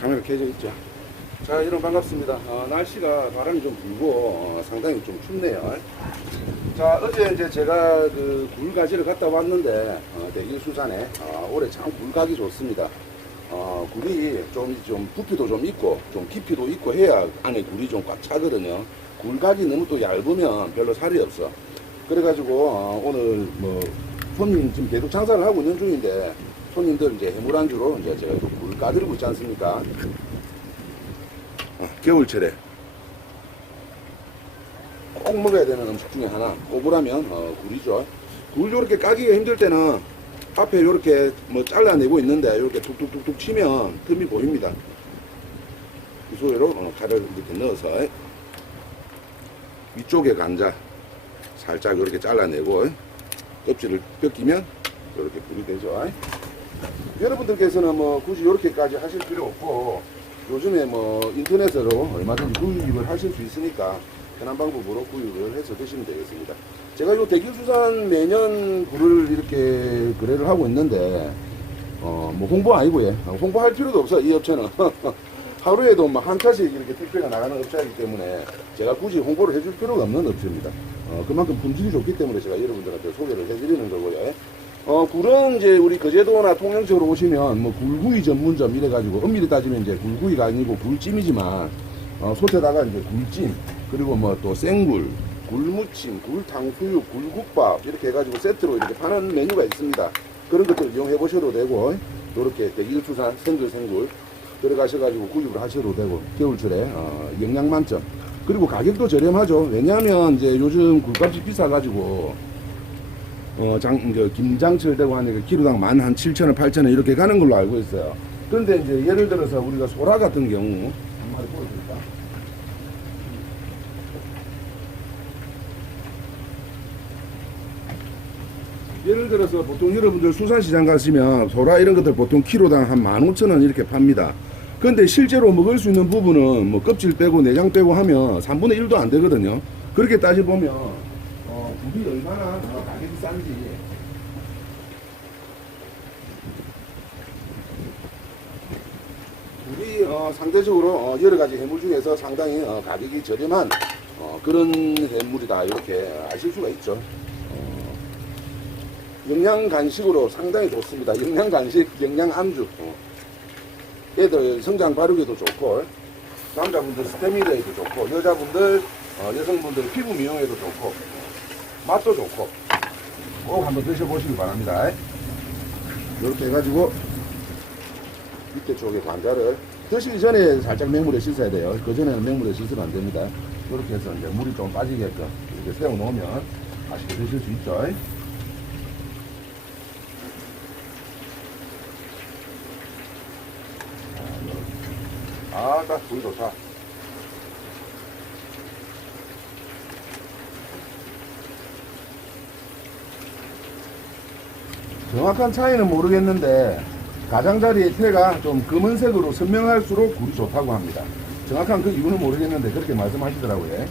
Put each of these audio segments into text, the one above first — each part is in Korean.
카메라 켜져 있죠. 자, 여러분 반갑습니다. 날씨가 바람이 좀 불고 상당히 좀 춥네요. 자, 어제 이제 제가 그 굴 가지러 갔다 왔는데 대길수산에 올해 참 굴 가기 좋습니다. 굴이 좀 부피도 좀 있고 좀 깊이도 있고 해야 안에 굴이 좀 꽉 차거든요. 굴 각이 너무 또 얇으면 별로 살이 없어. 그래가지고 오늘 뭐 손님 지금 계속 장사를 하고 있는 중인데 손님들 이제 해물 안주로 이제 제가 굴 까들고 있지 않습니까? 겨울철에 꼭 먹어야 되는 음식 중에 하나 꼬부라면 굴이죠. 굴 요렇게 까기가 힘들 때는 앞에 요렇게 뭐 잘라내고 있는데 요렇게 툭툭툭툭 치면 틈이 보입니다. 이 소리로 칼을 이렇게 넣어서 위쪽에 간자 살짝 이렇게 잘라내고 껍질을 벗기면 이렇게 굴이 되죠. 여러분들께서는 뭐 굳이 이렇게까지 하실 필요 없고 요즘에 뭐 인터넷으로 얼마든지 구입을 하실 수 있으니까 편한 방법으로 구입을 해서 드시면 되겠습니다. 제가 요 대길수산 매년 굴을 이렇게 거래를 하고 있는데 뭐 홍보 아니고요. 홍보할 필요도 없어. 이 업체는 하루에도 뭐 한 차씩 이렇게 택배가 나가는 업체이기 때문에 제가 굳이 홍보를 해줄 필요가 없는 업체입니다. 그만큼 품질이 좋기 때문에 제가 여러분들한테 소개를 해드리는 거고요. 굴은 이제 우리 거제도나 통영쪽으로 오시면 뭐 굴구이 전문점 이래가지고 엄밀히 따지면 이제 굴구이가 아니고 굴찜이지만 솥에다가 이제 굴찜 그리고 뭐 또 생굴, 굴무침, 굴탕수육, 굴국밥 이렇게 해가지고 세트로 이렇게 파는 메뉴가 있습니다. 그런 것들 이용해 보셔도 되고 이렇게 대길수산 생굴 들어가셔가지고 구입을 하셔도 되고 겨울철에 영양 만점 그리고 저렴하죠. 왜냐하면 이제 요즘 굴값이 비싸가지고 김장철 되고 하니까 키로당 17,000원, 8,000원 이렇게 가는 걸로 알고 있어요. 그런데 이제 예를 들어서 우리가 소라 같은 경우 한 마리 보여드릴까? 예를 들어서 보통 여러분들 수산시장 가시면 소라 이런 것들 보통 키로당 한 15,000원 이렇게 팝니다. 근데 실제로 먹을 수 있는 부분은 뭐 껍질 빼고 내장 빼고 하면 3분의 1도 안 되거든요. 그렇게 따져보면 굴이 얼마나 가격이 싼지 굴이 상대적으로 여러 가지 해물 중에서 상당히 가격이 저렴한 그런 해물이다 이렇게 아실 수가 있죠. 영양 간식으로 상당히 좋습니다. 영양 간식, 영양 안주. 애들 성장 발육에도 좋고 남자분들 스태미너에도 좋고 여자분들 여성분들 피부 미용에도 좋고 맛도 좋고 꼭 한번 드셔보시기 바랍니다. 이렇게 해가지고 밑에 쪽에 관자를 드시기 전에 살짝 맹물에 씻어야 돼요. 그 전에는 맹물에 씻으면 안 됩니다. 이렇게 해서 이제 물이 좀 빠지게끔 이렇게 세워 놓으면 맛있게 드실 수 있죠. 딱 불이 좋다. 정확한 차이는 모르겠는데 가장자리의 태가 좀 검은색으로 선명할수록 굴이 좋다고 합니다. 정확한 그 이유는 모르겠는데 그렇게 말씀하시더라고요.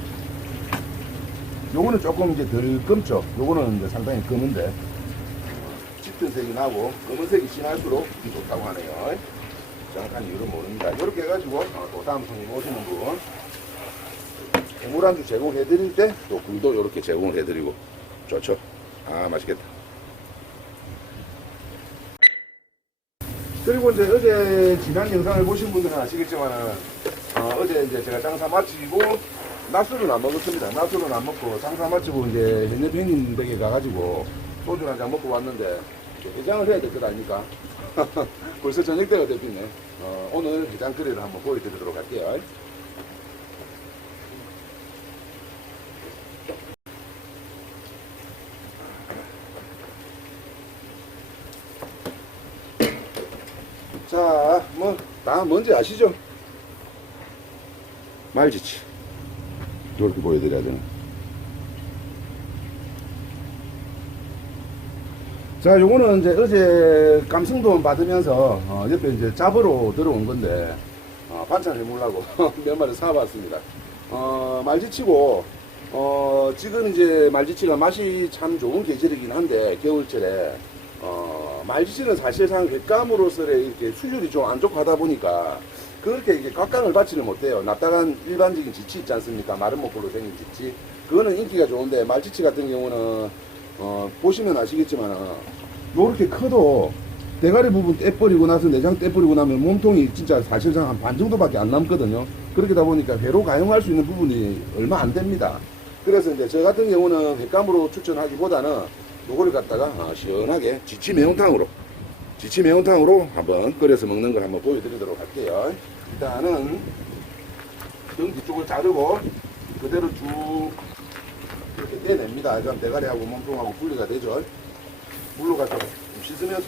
요거는 조금 이제 덜 검죠. 요거는 이제 상당히 검은데 짙은 색이 나고 검은색이 진할수록 굴이 좋다고 하네요. 정확한 이유는 모릅니다. 이렇게 해가지고 또 다음 손님 오시는 분 해물 안주 제공해 드릴 때 또 굴도 이렇게 제공을 해 드리고 좋죠. 맛있겠다. 그리고 이제 어제 지난 영상을 보신 분들은 아시겠지만 어제 이제 제가 장사 마치고 낮술은 안 먹었습니다. 낮술은 안 먹고 장사 마치고 이제 현대편님 댁에 가가지고 소주 한 잔 먹고 왔는데 해장을 해야 될 것 아닙니까? 벌써 저녁 때가 됐네. 오늘 해장거리를 한번 보여드리도록 할게요. 자, 뭐 다 뭔지 아시죠? 말지치 이렇게 보여드려야 되나? 자, 요거는 이제 어제 감성돈 받으면서 옆에 이제 잡으러 들어온 건데 반찬 해물라고 몇 마리 사봤습니다. 말지치고 지금 이제 말지치가 맛이 참 좋은 계절이긴 한데 겨울철에 말지치는 사실상 횟감으로서의 이렇게 수율이 좀 안 좋고 하다 보니까 그렇게 이게 각광을 받지는 못해요. 납작한 일반적인 지치 있지 않습니까? 마른 목걸로 생긴 지치. 그거는 인기가 좋은데 말지치 같은 경우는 보시면 아시겠지만 요렇게 커도 대가리 부분 떼버리고 나서 내장 떼버리고 나면 몸통이 진짜 사실상 한 반 정도밖에 안 남거든요. 그렇게 다 보니까 회로 가용할 수 있는 부분이 얼마 안 됩니다. 그래서 이제 저 같은 경우는 횟감으로 추천하기보다는 요거를 갖다가 시원하게 지치 매운탕으로 한번 끓여서 먹는 걸 한번 보여드리도록 할게요. 일단은 등 뒤쪽을 자르고 그대로 쭉 이렇게 떼냅니다. 일단 대가리하고 몸통하고 분리가 되죠. 물로 가서 좀 씻으면서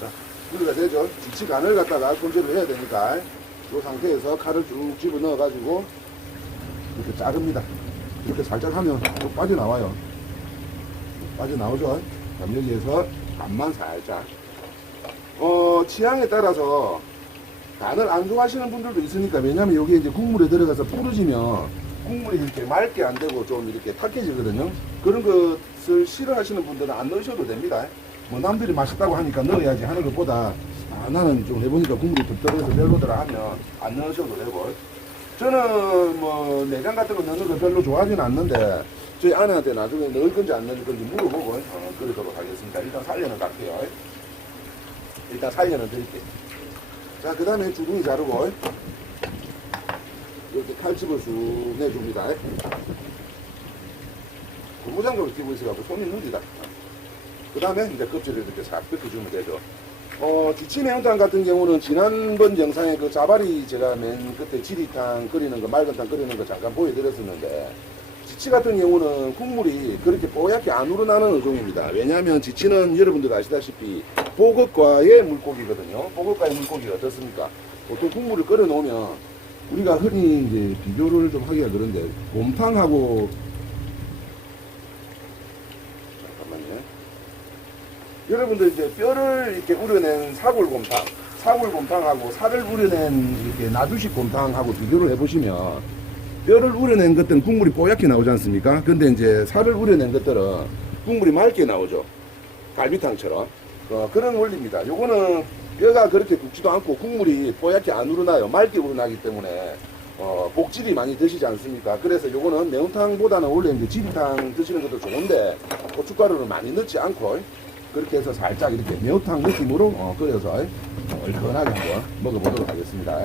자 분리가 되죠. 지치 간을 갖다가 손질을 해야 되니까 이 상태에서 칼을 쭉 집어 넣어 가지고 이렇게 자릅니다. 이렇게 살짝 하면 쭉 빠져나와요. 빠져나오죠. 그럼 여기에서 간만 살짝 취향에 따라서 간을 안 좋아하시는 분들도 있으니까, 왜냐면 여기 이제 국물에 들어가서 부러지면 국물이 이렇게 맑게 안 되고 좀 이렇게 탁해지거든요. 그런 것을 싫어하시는 분들은 안 넣으셔도 됩니다. 뭐 남들이 맛있다고 하니까 넣어야지 하는 것보다 나는 좀 해보니까 국물이 덥더라서 별로더라 하면 안 넣으셔도 되고, 저는 뭐 내장 같은 거 넣는 거 별로 좋아하지는 않는데 저희 아내한테 나중에 넣을 건지 안 넣을 건지 물어보고 그러도록 하겠습니다. 일단 살려는 갈게요. 일단 살려는 드릴게요. 자, 그 다음에 주둥이 자르고 이렇게 칼집을 쑥 내줍니다. 고무장갑을 끼고 있어가지고 손이 느리다. 그 다음에 이제 껍질을 이렇게 싹 벗겨주면 되죠. 지치 매운탕 같은 경우는 지난번 영상에 그 자바리 제가 맨 끝에 지리탕 끓이는 거, 맑은탕 끓이는 거 잠깐 보여드렸었는데, 지치 같은 경우는 국물이 그렇게 뽀얗게 안 우러나는 어종입니다. 왜냐하면 지치는 여러분들 아시다시피 보급과의 물고기거든요. 보급과의 물고기가 어떻습니까? 보통 국물을 끓여 놓으면 우리가 흔히 이제 비교를 좀 하기가 그런데, 곰탕하고 잠깐만요. 여러분들 이제 뼈를 이렇게 우려낸 사골곰탕하고 살을 우려낸 이렇게 나주식 곰탕하고 비교를 해보시면, 뼈를 우려낸 것들은 국물이 뽀얗게 나오지 않습니까? 근데 이제 살을 우려낸 것들은 국물이 맑게 나오죠. 갈비탕처럼. 그런 원리입니다. 요거는 뼈가 그렇게 굵지도 않고 국물이 뽀얗게 안 우러나요. 맑게 우러나기 때문에 복질이 많이 드시지 않습니까? 그래서 요거는 매운탕보다는 원래 이제 지리탕 드시는 것도 좋은데 고춧가루를 많이 넣지 않고 그렇게 해서 살짝 이렇게 매운탕 느낌으로 끓여서 얼큰하게 한번 먹어보도록 하겠습니다.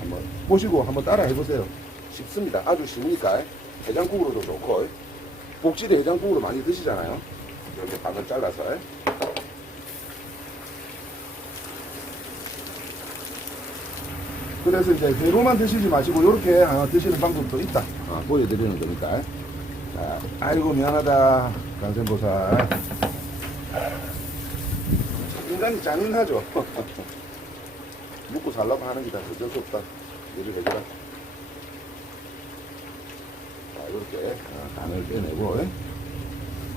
한번 보시고 한번 따라 해보세요. 쉽습니다. 아주 쉬우니까 해장국으로도 좋고, 복질이 해장국으로 많이 드시잖아요. 이렇게 반을 잘라서. 그래서 이제 회로만 드시지 마시고 이렇게 드시는 방법도 있다 보여드리는 거니까. 자, 아이고 미안하다 간센보살. 인간이 잔인하죠. 먹고 살라고 하는 게 다 어쩔 수 없다. 얘를 해줘라. 이렇게 간을 빼내고,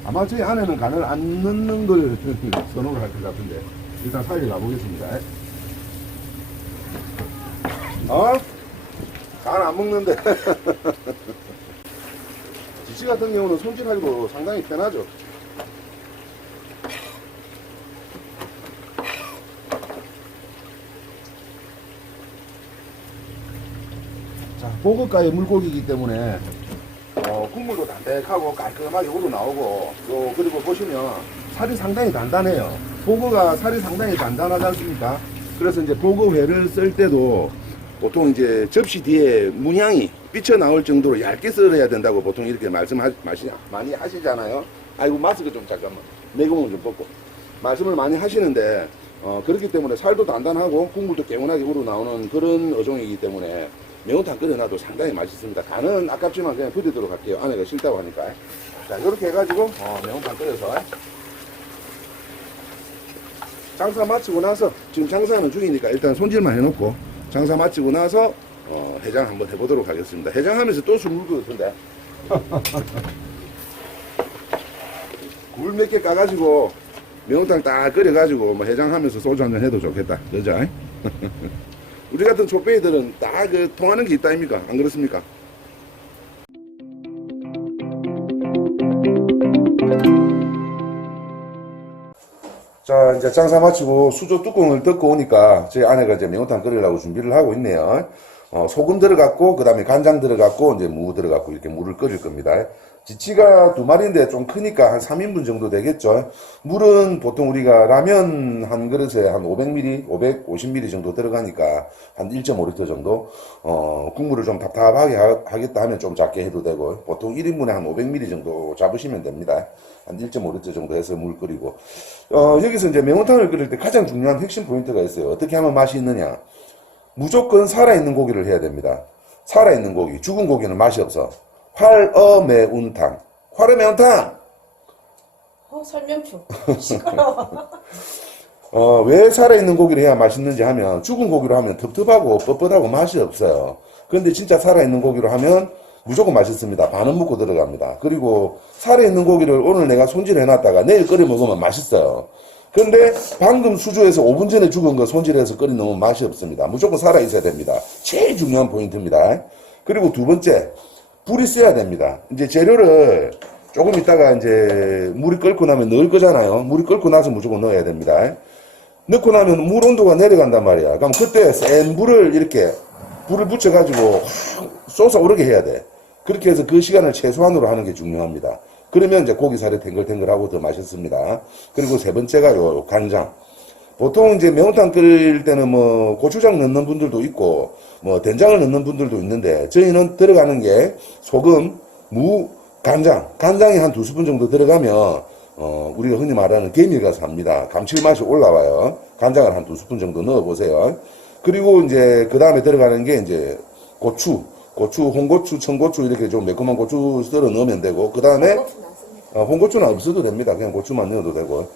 아마 저희 아내는 간을 안 넣는 걸 선호를 할 것 같은데 일단 살려 가보겠습니다. 간 안 먹는데 지치 같은 경우는 손질하기도 상당히 편하죠. 자, 보급가의 물고기이기 때문에 국물도 담백하고 깔끔하게 우러나오고, 그리고 보시면 살이 상당히 단단해요. 보고가 살이 상당히 단단하지 않습니까? 그래서 이제 보고회를 쓸 때도 보통 이제 접시 뒤에 문양이 삐쳐나올 정도로 얇게 썰어야 된다고 보통 이렇게 많이 하시잖아요. 아이고, 마스크 좀 잠깐만. 내구멍 좀 벗고. 말씀을 많이 하시는데, 그렇기 때문에 살도 단단하고 국물도 개운하게 우러나오는 그런 어종이기 때문에 매운탕 끓여놔도 상당히 맛있습니다. 간은 아깝지만 그냥 부대도록 할게요. 아내가 싫다고 하니까. 자, 이렇게 해가지고 매운탕 끓여서 장사 마치고 나서, 지금 장사하는 중이니까 일단 손질만 해놓고 장사 마치고 나서 해장 한번 해보도록 하겠습니다. 해장하면서 또 술 먹을 것 같은데 굴 몇 개 까가지고 매운탕 딱 끓여가지고 뭐 해장하면서 소주 한잔 해도 좋겠다. 그죠? 우리 같은 족배이들은 다 통하는 게 있다 아닙니까? 안 그렇습니까? 자, 이제 장사 마치고 수저 뚜껑을 덮고 오니까 저희 아내가 이제 매운탕 끓이려고 준비를 하고 있네요. 소금 들어갔고, 그 다음에 간장 들어갔고, 이제 무 들어갔고, 이렇게 물을 끓일 겁니다. 지치가 2마리인데 좀 크니까 한 3인분 정도 되겠죠. 물은 보통 우리가 라면 한 그릇에 한 500ml, 550ml 정도 들어가니까 한 1.5리터 정도. 국물을 좀 답답하게 하겠다 하면 좀 작게 해도 되고, 보통 1인분에 한 500ml 정도 잡으시면 됩니다. 한 1.5리터 정도 해서 물 끓이고. 여기서 이제 매운탕을 끓일 때 가장 중요한 핵심 포인트가 있어요. 어떻게 하면 맛이 있느냐. 무조건 살아있는 고기를 해야 됩니다. 살아있는 고기, 죽은 고기는 맛이 없어. 활어 매운탕. 활어 매운탕! 설명 좀. 시끄러워. 왜 살아있는 고기를 해야 맛있는지 하면, 죽은 고기로 하면 텁텁하고 뻣뻣하고 맛이 없어요. 근데 진짜 살아있는 고기로 하면 무조건 맛있습니다. 반은 묵고 들어갑니다. 그리고 살아있는 고기를 오늘 내가 손질해놨다가 내일 끓여 먹으면 맛있어요. 근데 방금 수조에서 5분 전에 죽은 거 손질해서 끓여 놓으면 맛이 없습니다. 무조건 살아있어야 됩니다. 제일 중요한 포인트입니다. 그리고 두 번째, 불이 세야 됩니다. 이제 재료를 조금 있다가 이제 물이 끓고 나면 넣을 거잖아요. 물이 끓고 나서 무조건 넣어야 됩니다. 넣고 나면 물 온도가 내려간단 말이야. 그럼 그때 센 불을 이렇게 불을 붙여가지고 확 솟아오르게 해야 돼. 그렇게 해서 그 시간을 최소한으로 하는 게 중요합니다. 그러면 이제 고기살이 탱글탱글하고 더 맛있습니다. 그리고 세 번째가 요 간장. 보통 이제 매운탕 끓일 때는 뭐 고추장 넣는 분들도 있고 뭐 된장을 넣는 분들도 있는데 저희는 들어가는 게 소금, 무, 간장. 간장이 한 2스푼 정도 들어가면 우리가 흔히 말하는 개미가 삽니다. 감칠맛이 올라와요. 간장을 한 2스푼 정도 넣어보세요. 그리고 이제 그 다음에 들어가는 게 이제 고추, 홍고추, 청고추 이렇게 좀 매콤한 고추 썰어 넣으면 되고 그 다음에 홍고추는 없어도 됩니다. 그냥 고추만 넣어도 되고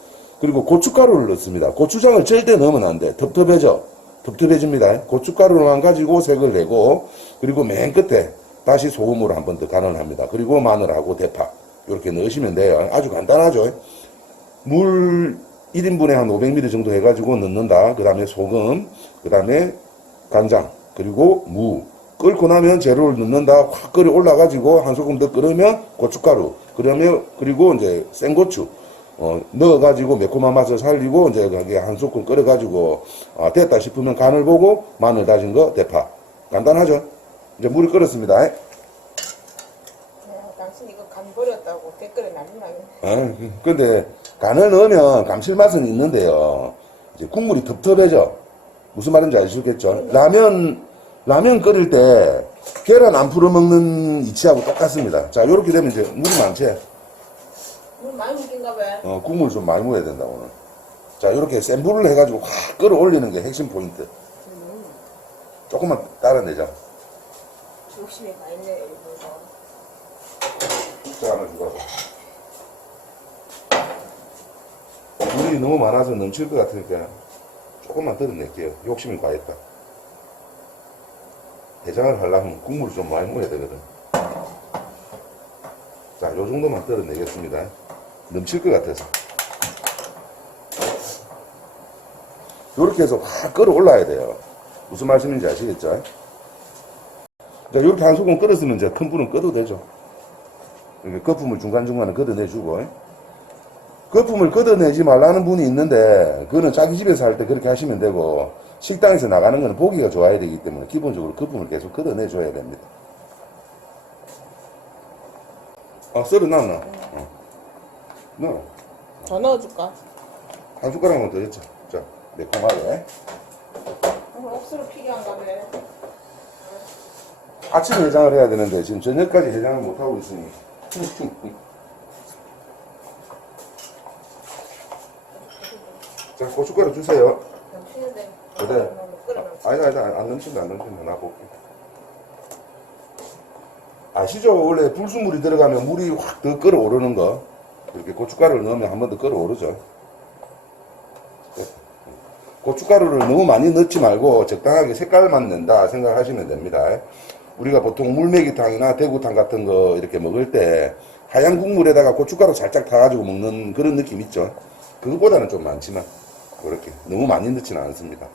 그리고 고춧가루를 넣습니다. 고추장을 절대 넣으면 안 돼. 텁텁해집니다. 고춧가루만 가지고 색을 내고 그리고 맨 끝에 다시 소금으로 한 번 더 간을 합니다. 그리고 마늘하고 대파 이렇게 넣으시면 돼요. 아주 간단하죠. 물 1인분에 한 500ml 정도 해가지고 넣는다. 그 다음에 소금, 그 다음에 간장, 그리고 무. 끓고 나면 재료를 넣는다. 확 끓여 올라가지고 한 소금 더 끓으면 고춧가루. 그리고 이제 생고추. 넣어가지고 매콤한 맛을 살리고 이제 그게 한 소끔 끓여가지고 됐다 싶으면 간을 보고 마늘 다진 거, 대파. 간단하죠? 이제 물이 끓었습니다. 당신 이거 간 버렸다고 댓글에 난리 나겠네. 근데 간을 넣으면 감칠맛은 있는데요. 이제 국물이 텁텁해져. 무슨 말인지 아시겠죠? 라면 끓일 때 계란 안 풀어 먹는 이치하고 똑같습니다. 자, 요렇게 되면 이제 물이 많지? 물 많이 묻긴가 봐. 국물 좀 많이 먹어야 된다, 오늘. 자, 요렇게 센 불을 해가지고 확 끌어 올리는 게 핵심 포인트. 조금만 따라내자. 욕심이 많이 있네, 이거. 자, 하나 주고. 물이 너무 많아서 넘칠 것 같으니까 조금만 덜어낼게요. 욕심이 과했다. 해장을 하려면 국물을 좀 많이 먹어야 되거든. 자, 요 정도만 덜어내겠습니다. 넘칠 것 같아서. 요렇게 해서 확 끓어 올라야 돼요. 무슨 말씀인지 아시겠죠? 자, 요렇게 한 소금 끓었으면 이제 큰 불은 꺼도 되죠. 이렇게 거품을 중간중간에 걷어내주고. 거품을 걷어내지 말라는 분이 있는데, 그거는 자기 집에서 할 때 그렇게 하시면 되고, 식당에서 나가는 거는 보기가 좋아야 되기 때문에 기본적으로 거품을 계속 걷어내줘야 됩니다. 썰어 놨나? 넣어. 더 넣어줄까? 한 숟가락만 더 넣자. 자, 매콤하게. 억수로 필요한가 봐. 아침 해장을 해야 되는데 지금 저녁까지 해장을 못하고 있으니. 자, 고춧가루 주세요. 넘치는데. 그래. 끓여놨어. 아니다, 안 넘친다. 나 볼게. 아시죠? 원래 불순물이 들어가면 물이 확 더 끓어오르는 거. 이렇게 고춧가루를 넣으면 한 번 더 끓어오르죠. 고춧가루를 너무 많이 넣지 말고 적당하게 색깔만 낸다 생각하시면 됩니다. 우리가 보통 물메기탕이나 대구탕 같은 거 이렇게 먹을 때 하얀 국물에다가 고춧가루 살짝 타가지고 먹는 그런 느낌 있죠. 그것보다는 좀 많지만 그렇게 너무 많이 넣지는 않습니다.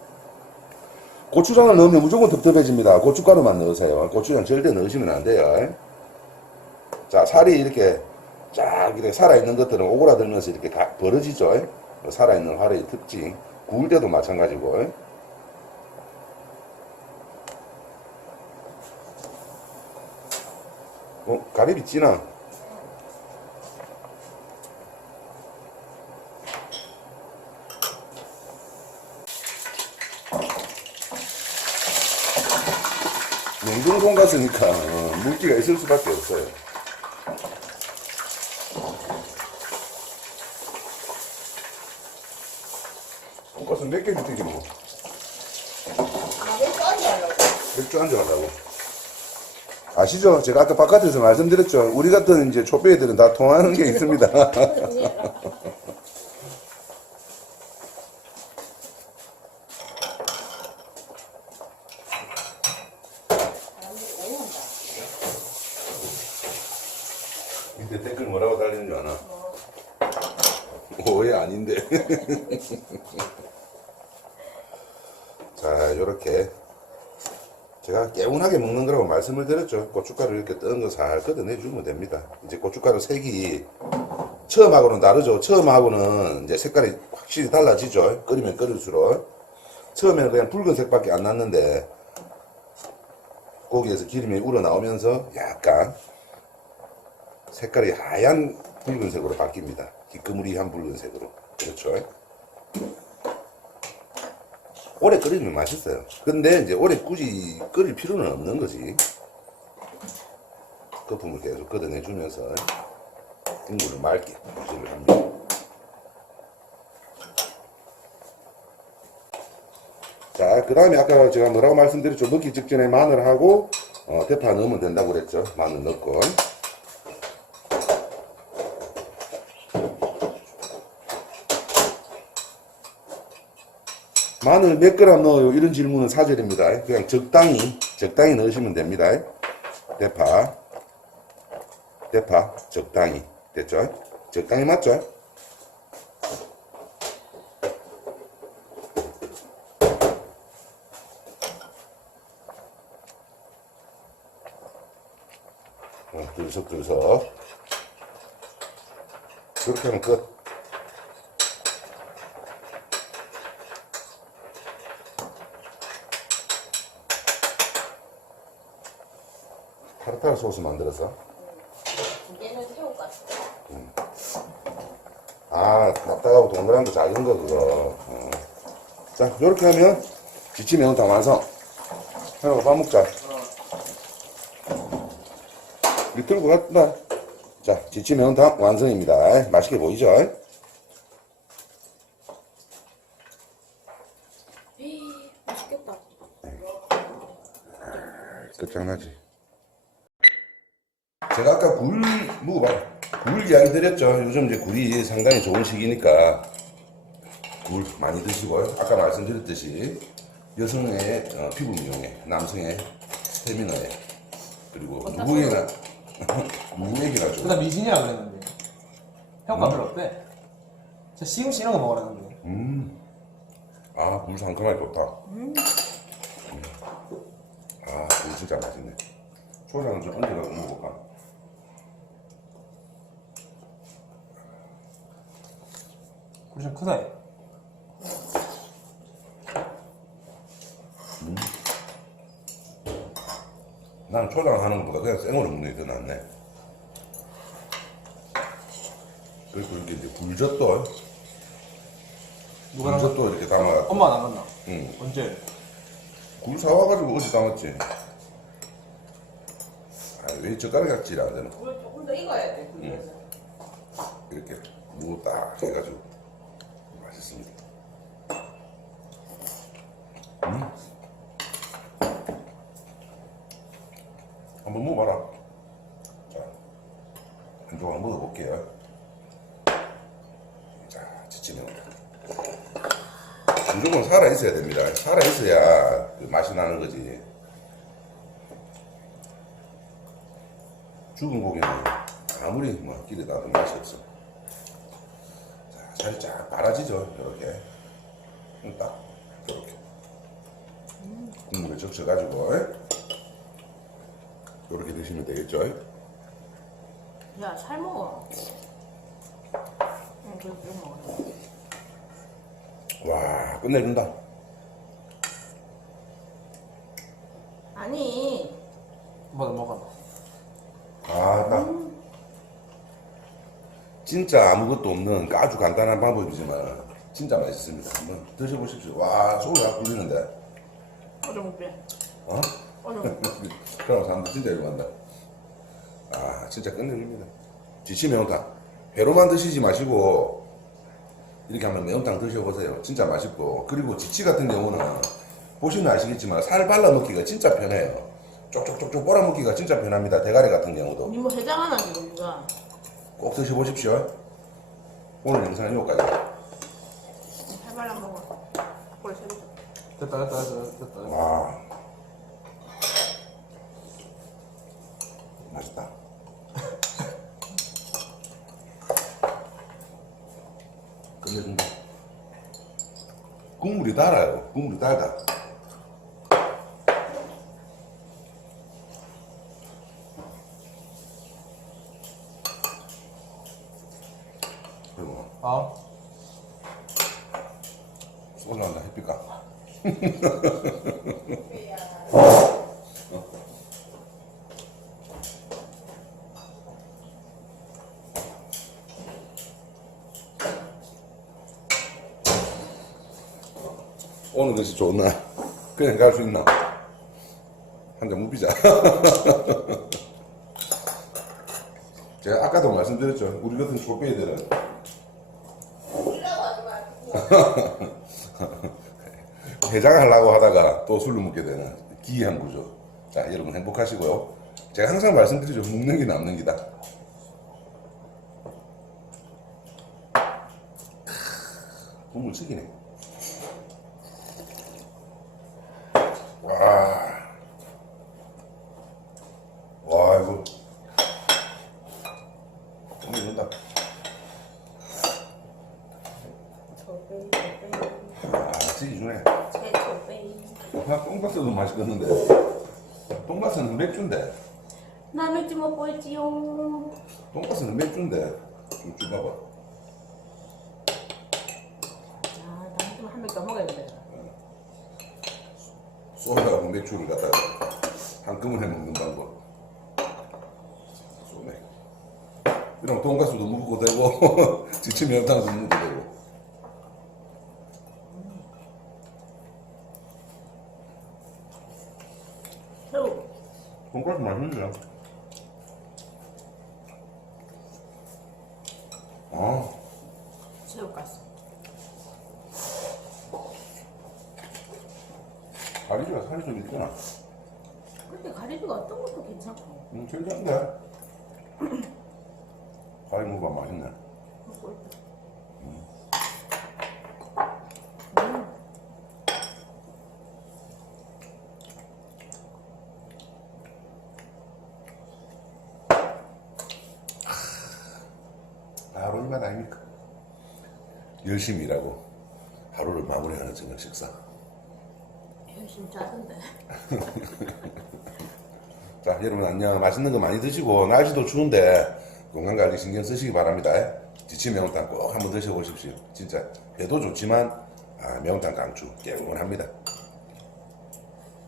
고추장을 넣으면 무조건 텁텁해집니다. 고춧가루만 넣으세요. 고추장 절대 넣으시면 안 돼요. 자, 살이 이렇게 쫙 이렇게 살아있는 것들은 오그라들면서 이렇게 벌어지죠. 살아있는 화로의 특징. 구울 때도 마찬가지고. 가래비 진하. 냉동고 갔으니까 물기가 있을 수밖에 없어요. 돈가스 몇 개를 튀기 뭐? 맥주 안주 하려고. 맥주 안주 하려고. 아시죠? 제가 아까 바깥에서 말씀드렸죠. 우리 같은 이제 촛배들은 다 통하는 게 있습니다. 밑에 댓글 뭐라고 달리는 줄 아나? 오해 아닌데. 자, 요렇게 제가 개운하게 먹는 거라고 말씀을 드렸죠. 고춧가루 이렇게 뜬 거 잘 걷어내주면 됩니다. 이제 고춧가루 색이 처음하고는 다르죠. 처음하고는 이제 색깔이 확실히 달라지죠. 끓이면 끓일수록. 처음에는 그냥 붉은색밖에 안 났는데 고기에서 기름이 우러나오면서 약간 색깔이 하얀 붉은색으로 바뀝니다. 기꺼무리한 붉은색으로. 그렇죠. 오래 끓이면 맛있어요. 근데 이제 오래 굳이 끓일 필요는 없는 거지. 거품을 계속 걷어내주면서 국물을 맑게 유지를 합니다. 자, 그 다음에 아까 제가 뭐라고 말씀드렸죠? 넣기 직전에 마늘하고 대파 넣으면 된다고 그랬죠? 마늘 넣고. 마늘 몇 그램 넣어요? 이런 질문은 사절입니다. 그냥 적당히 넣으시면 됩니다. 대파 적당히. 됐죠? 적당히 맞죠? 들썩들썩. 그렇게 하면 끝. 타르타르 소스 만들었어? 얘는 새우가스. 아, 납작하고 동그란 거 작은 거 그거. 자, 요렇게 하면 지치 매운탕 완성. 해놓고 밥 먹자. 우리 들고 갔다. 자, 지치 매운탕 완성입니다. 맛있게 보이죠? 맛있겠다. 끝장나지. 제가 아까 굴 먹어봐. 굴 이야기 드렸죠. 요즘 이제 굴이 상당히 좋은 시기니까 굴 많이 드시고요. 아까 말씀드렸듯이 여성의 피부 미용에, 남성의 스태미너에, 그리고 누구에게나 누구에게나 좀. 나 미신이라 그랬는데 효과 별로 없대. 저 시금치 이런 거 먹으라는데. 아, 굴 상큼하게 좋다. 아, 굴 진짜 맛있네. 초장은 좀 얹어서 먹어볼까? 굴 좀 크다. 얘. 나는 초장 하는 것보다 그냥 생으로 먹는 게 더 낫네. 그리고 이렇게 이제 굴젓도, 누가 굴젓도 이렇게 담아. 엄마 나갔나? 응. 언제? 굴 사와가지고 어디 담았지? 아, 왜 젓가락 같지라 안 되나? 물 조금 더 익어야 돼. 굴려서. 이렇게 무 딱 해가지고 맛있습니다. 한번 먹어봐라. 자, 한 조각 먹어볼게요. 자, 지치면 무조건 살아있어야 됩니다. 살아있어야 그 맛이 나는 거지. 죽은 고기는 아무리 뭐 기대 놔도 맛이 없어. 자, 살짝 말아지죠. 이렇게 딱 이렇게 국물에 적셔가지고 이렇게 드시면 되겠죠. 야, 살 먹어. 응, 그래 먹어. 와, 끝내준다. 아니 먹어. 아, 딱. 진짜 아무것도 없는 아주 간단한 방법이지만 진짜 맛있습니다. 한번 드셔보십시오. 와, 소리 막 굴리는데. 어좀 빼. 어? 어좀. 그럼 사람들 진짜 이거 한다. 아, 진짜 끝내줍니다. 지치 매운탕. 회로만 드시지 마시고 이렇게 한번 매운탕 드셔보세요. 진짜 맛있고. 그리고 지치 같은 경우는 보시면 아시겠지만 살 발라 먹기가 진짜 편해요. 쪽쪽쪽쪽 빨아 먹기가 진짜 편합니다. 대가리 같은 경우도. 니 뭐 해장 하나 지금 이거. 꼭 드셔보십시오. 오늘 영상은 여기까지. 해발라 먹어. 그래 세개 됐다. 와, 맛있다. 끝내준다. 국물이 달아요. 국물이 달다. 그리고 아, 소주 한잔 해필까? 오늘 글씨 좋나? 그냥 갈 수 있나? 한 잔 묵비자. 제가 아까도 말씀드렸죠. 우리 같은 족배들은 해장하려고 하다가 또 술을 먹게 되는 기이한 구조. 자, 여러분 행복하시고요. 제가 항상 말씀드리죠. 먹는 게 남는 기다. 국물 튀기네. 와. 와, 이거. 국물 좋다. 저빼. 아, 튀기 주네. 제초빼. 나 똥가스도 맛있겠는데. 똥가스는 맥주인데. 나 맥주 먹고 있지요. 똥가스는 맥주인데. 좀 줘봐봐. 자, 나좀 한 명 더 먹어야 돼. 소맥하고 맥주를 갖다가 한꺼번에 먹는 방법. 소맥. 이러면 돈가스도 먹어도 되고, 지치 면탕도 먹어도 되고. 새우. 돈가스 맛있네. 아, 새우가스. 가리비가 살이 좀 있구나. 근데 가리비가 어떤 것도 괜찮고. 괜찮은데? 가리 먹어봐, 맛있네. 먹고 있다. 바로 이 맛 아닙니까? 열심히 일하고 하루를 마무리하는 저녁 식사. 열심히 짜던데. 자, 여러분 안녕. 맛있는 거 많이 드시고 날씨도 추운데 건강관리 신경 쓰시기 바랍니다. 지치 매운탕 꼭 한번 드셔보십시오. 진짜 배도 좋지만 매운탕 강추 개운합니다.